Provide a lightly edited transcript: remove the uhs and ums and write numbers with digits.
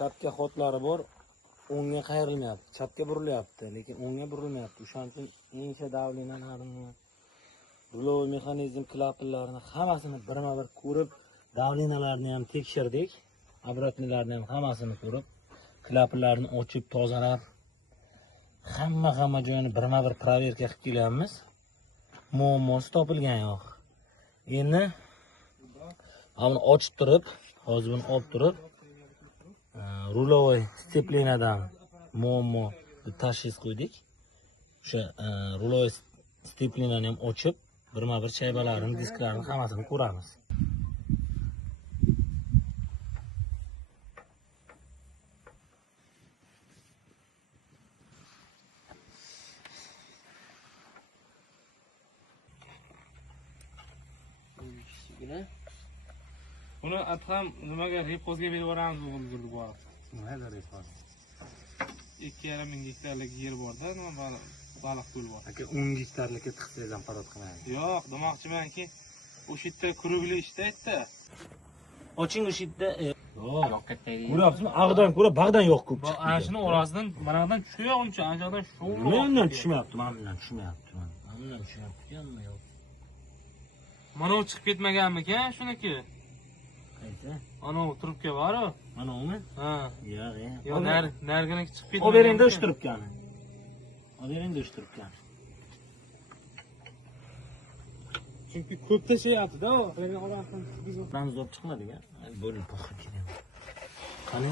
chapga xotlari bor, o'ngga qayrilmayapti, chapga burilyapti, lekin o'ngga burilmayapti. O'shaning uchun ensha davlinalarni, ruloviy mexanizm klapanlarini hammasini birma-bir ko'rib, davlinalarni ham tekshirdik, обратныйlarni ham hammasini ko'rib, klapanlarni ochib, tozalab, hamma joyini birma-bir proverka qilib kelyapmiz. Muammosi topilgan yo'q. Endi buni ochib turib, hozir buni olib turib, ruloviy steplenadan muammo deb tashxis qo'ydik. O'sha ruloviy steplenani ham ochib, birma-bir shaybalarini, disklarini hammasini ko'ramiz. Buni atam nimaga repozga berib yuboramiz o'g'ilgirdi bor. Nimaga repoz? 2,5 ming gektarlik yer borda, nima baliq ko'l bor. Aka 10 gektarlikka tiqsangiz ham parod qilmaydi. Yo'q, demoqchimanki, o'sha yerda kurugli ishlaydi. Oching o'sha yerda. Yo'q, ko'ryapsizmi? Ag'dan ko'ra bag'dan yo'q ko'p chiqdi. Ana shuni orasidan, manadan tushib uncha, anchadan shu. Mendan tushmayapti, mendan tushmayapti. Mendan tushmayapti-ku, yo'q. Mana u chiqib ketmaganmikan shuniki? Qaysi? Ana u trubka bor-ku. Mana umi? Ha. Yo'q, Yo'q, narginiki chiqib ketmagan. Olib beringda o'sha trubkani. Olib beringda o'sha trubkani. Chunki ko'p tashayapti-da, u. Ramzor chiqmadi-ku. Bo'lib qo'yib ketyapti. Qani?